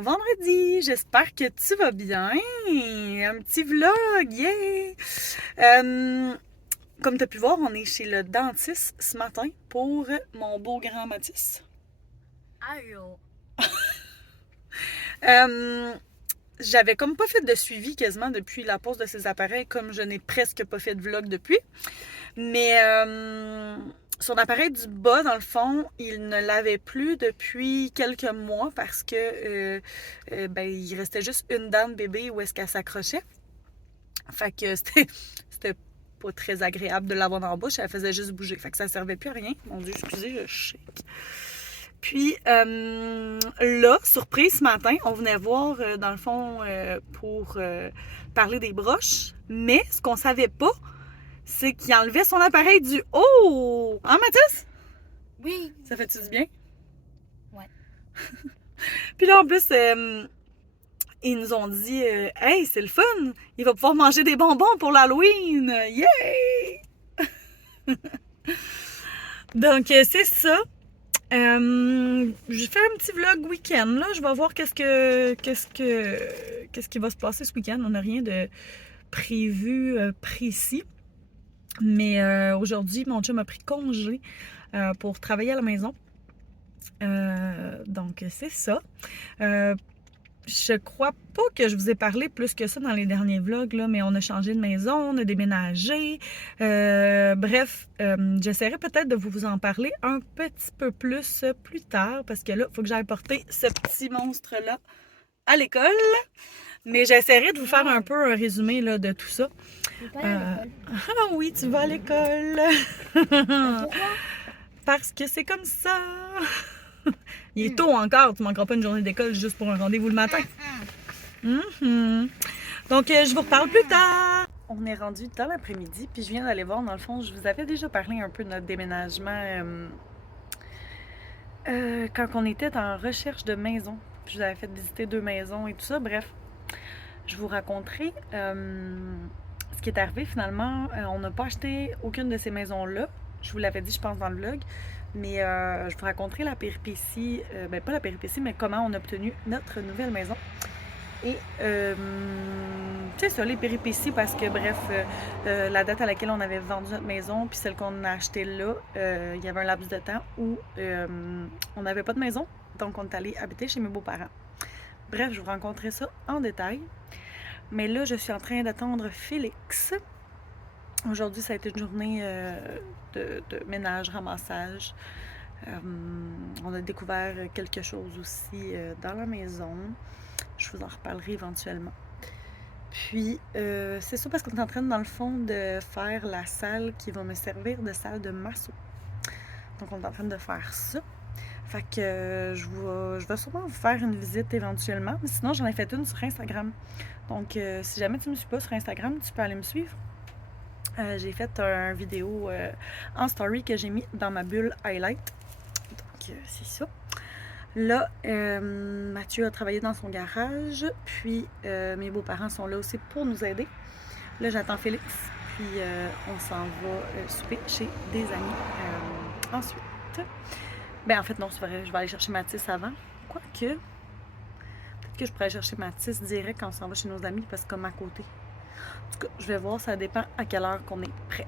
bon vendredi, j'espère que tu vas bien. Un petit vlog, yeah! Comme tu as pu voir, on est chez le dentiste ce matin pour mon beau grand Mathis. Allô. Euh, J'avais comme pas fait de suivi quasiment depuis la pose de ses appareils, comme je n'ai presque pas fait de vlog depuis. Mais son appareil du bas, dans le fond, il ne l'avait plus depuis quelques mois parce que ben, il restait juste une dent de bébé où est-ce qu'elle s'accrochait. Fait que c'était pas très agréable de l'avoir dans la bouche, elle faisait juste bouger. Fait que ça servait plus à rien. Mon Dieu, excusez, je shake. Puis là, surprise ce matin, on venait voir dans le fond pour parler des broches. Mais ce qu'on savait pas, c'est qu'il enlevait son appareil du haut. Hein, Mathis? Oui. Ça fait-tu du bien? Ouais. Puis là, en plus, ils nous ont dit hey, c'est le fun! Il va pouvoir manger des bonbons pour l'Halloween! Yay! Donc, c'est ça. Je fais un petit vlog week-end, là. Je vais voir qu'est-ce qui va se passer ce week-end. On n'a rien de prévu précis. Mais aujourd'hui, mon chum a pris congé pour travailler à la maison. Donc, c'est ça. Je crois pas que je vous ai parlé plus que ça dans les derniers vlogs, là, mais on a changé de maison, on a déménagé. Bref, j'essaierai peut-être de vous en parler un petit peu plus tard, parce que là, il faut que j'aille porter ce petit monstre-là à l'école. Mais j'essaierai de vous faire un peu un résumé là, de tout ça. Je vais pas aller à l'école. Ah oui, tu vas à l'école. Pourquoi? Parce que c'est comme ça. Il est tôt encore, tu manqueras pas une journée d'école juste pour un rendez-vous le matin. Mhm. Donc, je vous reparle plus tard. On est rendu dans l'après-midi, puis je viens d'aller voir, dans le fond, je vous avais déjà parlé un peu de notre déménagement quand on était en recherche de maison. Puis je vous avais fait visiter 2 maisons et tout ça. Bref, je vous raconterai ce qui est arrivé finalement. On n'a pas acheté aucune de ces maisons-là. Je vous l'avais dit, je pense, dans le vlog. Mais je vous raconterai la péripétie, ben pas la péripétie, mais comment on a obtenu notre nouvelle maison. Et c'est ça, les péripéties, parce que bref, la date à laquelle on avait vendu notre maison, puis celle qu'on a achetée là, il y avait un laps de temps où on n'avait pas de maison, donc on est allé habiter chez mes beaux-parents. Bref, je vous raconterai ça en détail. Mais là, je suis en train d'attendre Félix. Aujourd'hui, ça a été une journée de ménage, ramassage. On a découvert quelque chose aussi dans la maison. Je vous en reparlerai éventuellement. Puis, c'est ça parce qu'on est en train, dans le fond, de faire la salle qui va me servir de salle de masso. Donc, on est en train de faire ça. Fait que je vais sûrement vous faire une visite éventuellement. Mais sinon, j'en ai fait une sur Instagram. Donc, si jamais tu ne me suis pas sur Instagram, tu peux aller me suivre. J'ai fait une vidéo en story que j'ai mis dans ma bulle highlight. Donc, c'est ça. Là, Mathieu a travaillé dans son garage, puis mes beaux-parents sont là aussi pour nous aider. Là, j'attends Félix, puis on s'en va souper chez des amis ensuite. Ben en fait, non, c'est vrai, je vais aller chercher Mathis avant. Quoique, peut-être que je pourrais aller chercher Mathis direct quand on s'en va chez nos amis, parce que comme à côté. En tout cas, je vais voir, ça dépend à quelle heure qu'on est prêt.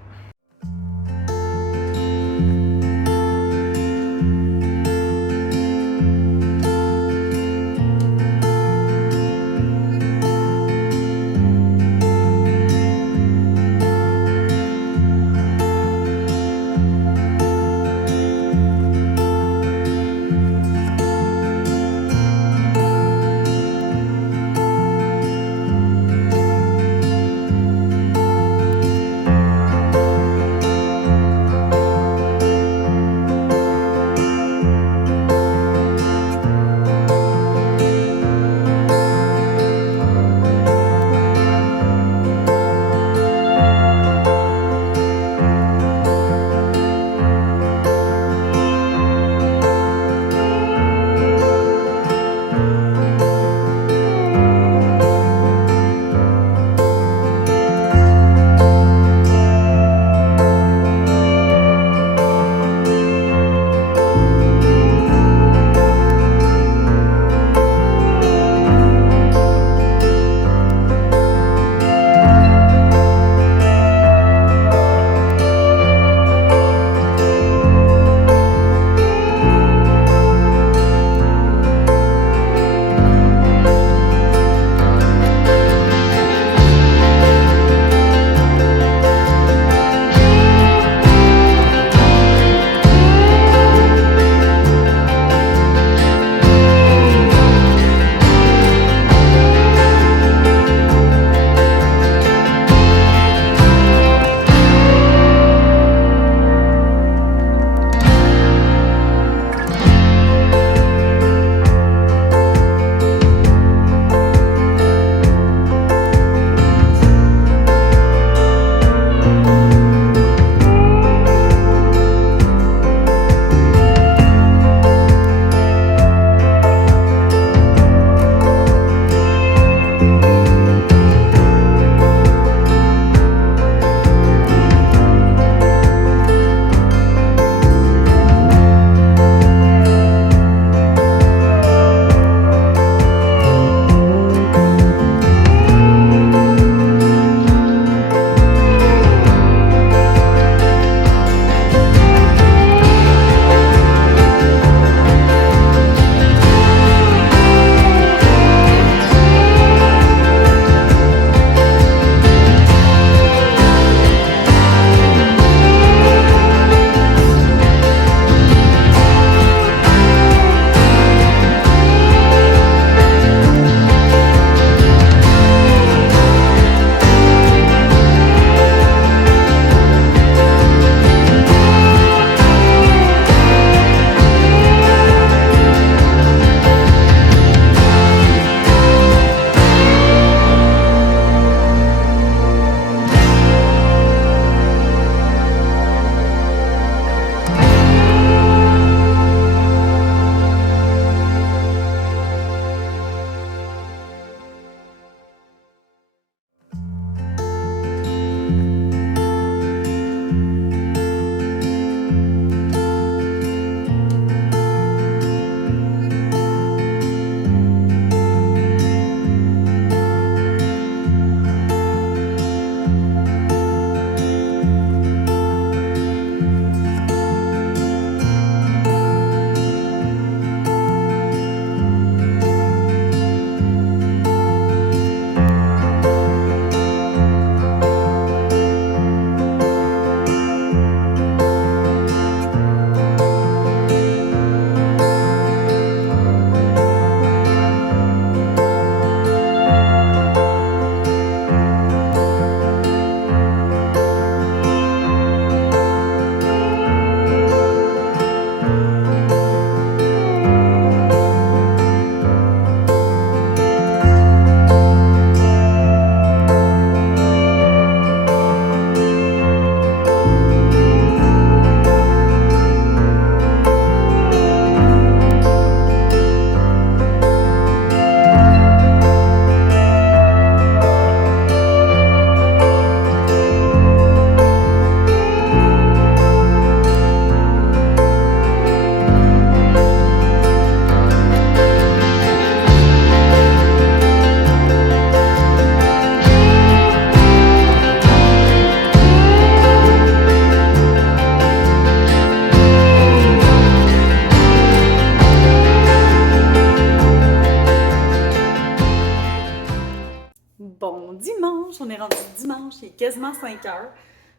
quasiment 5 heures.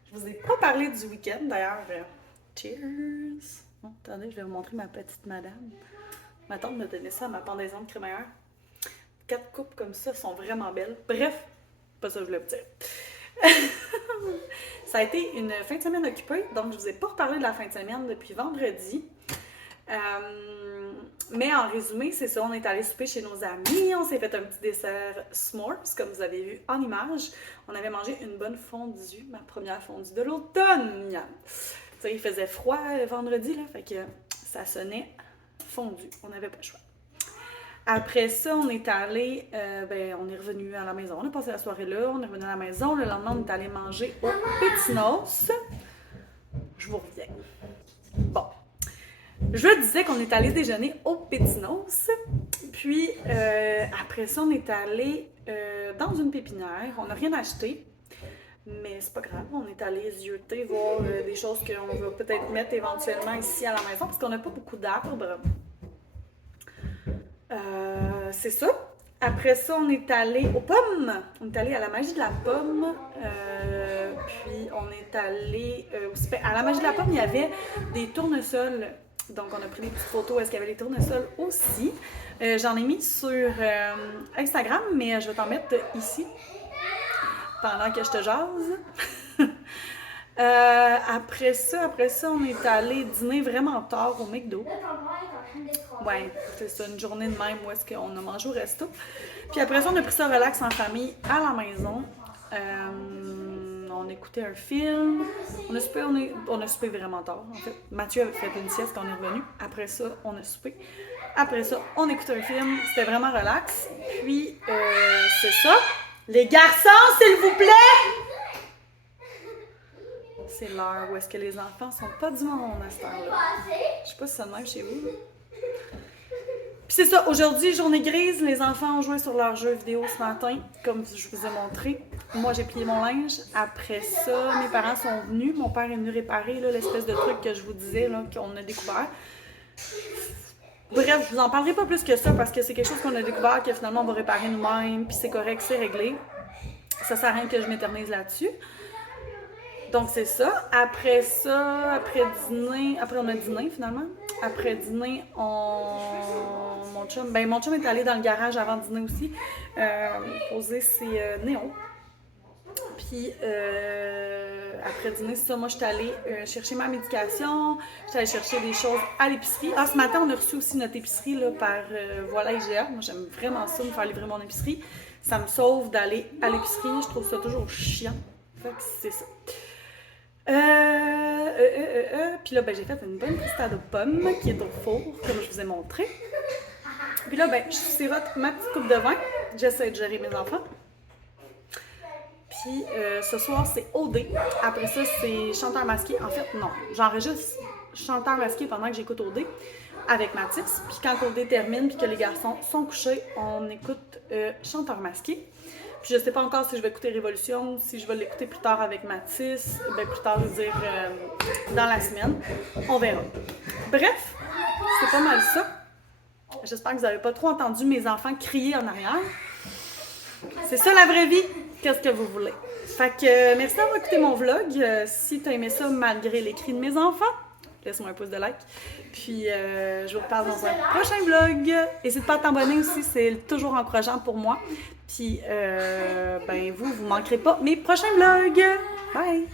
Je vous ai pas parlé du week-end, d'ailleurs. Cheers! Bon, attendez, je vais vous montrer ma petite madame. Ma tante m'a donné ça à ma pendaison de crémaillère. 4 coupes comme ça sont vraiment belles. Bref, pas ça que je voulais vous dire. Ça a été une fin de semaine occupée, donc je vous ai pas reparlé de la fin de semaine depuis vendredi. Mais en résumé, c'est ça, on est allé souper chez nos amis, on s'est fait un petit dessert s'mores, comme vous avez vu en image. On avait mangé une bonne fondue, ma première fondue de l'automne. Tu sais, il faisait froid vendredi, là, fait que ça sonnait fondu, on n'avait pas le choix. Après ça, on est allé, on est revenu à la maison, on a passé la soirée là, on est revenu à la maison, le lendemain, on est allé manger au Pétinos. Je vous reviens. Bon. Je disais qu'on est allé déjeuner au Pétinos, puis après ça, on est allé dans une pépinière. On n'a rien acheté, mais c'est pas grave. On est allé zioter, voir des choses qu'on va peut-être mettre éventuellement ici à la maison, parce qu'on n'a pas beaucoup d'arbres. C'est ça. Après ça, on est allé aux pommes. On est allé à la magie de la pomme. Puis on est allé à la magie de la pomme, il y avait des tournesols. Donc, on a pris des petites photos. Est-ce qu'il y avait les tournesols aussi? J'en ai mis sur Instagram, mais je vais t'en mettre ici pendant que je te jase. Après ça, on est allé dîner vraiment tard au McDo. Ouais, c'est ça, une journée de même où est-ce qu'on a mangé au resto. Puis après ça, on a pris ça relax en famille à la maison. On écoutait un film. On a soupé vraiment tard, en fait. Mathieu avait fait une sieste quand on est revenu. Après ça, on a soupé. Après ça, on écoutait un film. C'était vraiment relax. Puis, c'est ça. Les garçons, s'il vous plaît! C'est l'heure où est-ce que les enfants sont pas du monde à cette heure-là. Je sais pas si c'est de même chez vous. Puis c'est ça, aujourd'hui, journée grise, les enfants ont joué sur leur jeu vidéo ce matin, comme je vous ai montré. Moi, j'ai plié mon linge. Après ça, mes parents sont venus. Mon père est venu réparer là, l'espèce de truc que je vous disais, là, qu'on a découvert. Bref, je vous en parlerai pas plus que ça parce que c'est quelque chose qu'on a découvert que finalement on va réparer nous-mêmes, puis c'est correct, c'est réglé. Ça sert à rien que je m'éternise là-dessus. Donc c'est ça. Après ça, après on a dîné finalement. Après dîner, mon chum est allé dans le garage avant de dîner aussi, poser ses néons. Puis après dîner, c'est ça, moi j'étais allée chercher ma médication, j'étais allée chercher des choses à l'épicerie. Ah, ce matin, on a reçu aussi notre épicerie là, par Voilà IGA. Moi j'aime vraiment ça, me faire livrer mon épicerie. Ça me sauve d'aller à l'épicerie, je trouve ça toujours chiant. Fait que c'est ça. Puis là, j'ai fait une bonne crustade aux pommes qui est au four, comme je vous ai montré. Puis là, je sirote ma petite coupe de vin. J'essaie de gérer mes enfants. Puis ce soir, c'est OD. Après ça, c'est chanteur masqué. En fait, non. J'enregistre chanteur masqué pendant que j'écoute OD avec Mathis. Puis quand OD termine puis que les garçons sont couchés, on écoute chanteur masqué. Puis je sais pas encore si je vais écouter Révolution, si je vais l'écouter plus tard avec Mathis, plus tard, je veux dire, dans la semaine. On verra. Bref, c'est pas mal ça. J'espère que vous n'avez pas trop entendu mes enfants crier en arrière. C'est ça la vraie vie. Qu'est-ce que vous voulez? Fait que merci d'avoir écouté mon vlog. Si tu as aimé ça malgré les cris de mes enfants, laisse-moi un pouce de like. Puis je vous reparle dans un prochain vlog. N'hésite pas à t'abonner aussi, c'est toujours encourageant pour moi. Puis vous manquerez pas mes prochains vlogs. Bye!